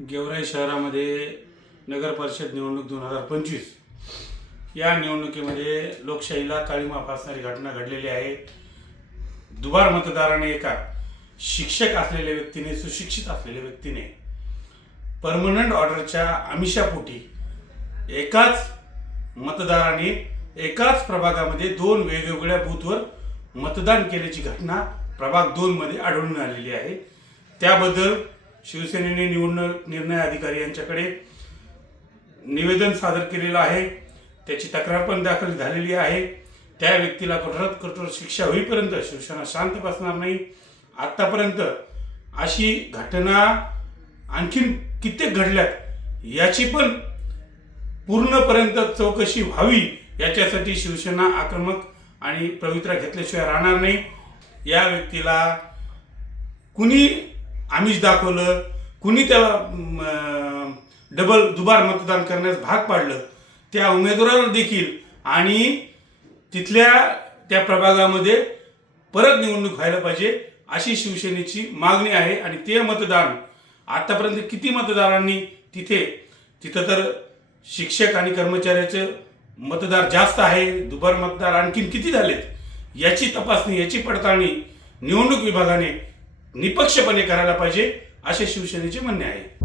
गेवराई शहरामध्ये नगर परिषद निवडणूक 2025 या निवडणुकीमध्ये लोकशाहीला काळीमा फासणारी घटना घडलेली आहे। दुबार मतदाराने एका शिक्षक असलेल्या व्यक्तीने, सुशिक्षित असलेल्या व्यक्तीने परमनंट ऑर्डरच्या आमिषापोटी एकाच मतदाराने एकाच प्रभागामध्ये दोन वेगवेगळ्या बूथवर मतदान केल्याची घटना प्रभाग 2 मध्ये आढळून आलेली आहे। त्याबद्दल शिवसेनेने निवडणूक निर्णय अधिकारी यांच्याकडे निवेदन सादर केलेलं आहे। त्याची तक्रार पण दाखल झालेली आहे। त्या व्यक्तीला कठोरात कठोर शिक्षा होईपर्यंत शिवसेना शांत बसणार नाही। आतापर्यंत अशी घटना आणखीन कित्येक घडल्यात याची पण पूर्णपर्यंत चौकशी व्हावी याच्यासाठी शिवसेना आक्रमक आणि पवित्रा घेतल्याशिवाय राहणार नाही। या व्यक्तीला कुणी आमिष दाखवलं, कुणी त्याला दुबार मतदान करण्यास भाग पाडलं, त्या उमेदवाराला देखील आणि तिथल्या त्या प्रभागामध्ये परत निवडणूक व्हायला पाहिजे अशी शिवसेनेची मागणी आहे। आणि ते मतदान आतापर्यंत किती मतदारांनी तिथं तर शिक्षक आणि कर्मचाऱ्याचे मतदार जास्त आहे, दुबार मतदार आणखीन किती झालेत याची तपासणी, याची पडताळणी निवडणूक विभागाने निपक्षपणे करायला पाहिजे असे शिवसेनेचे म्हणणे आहे।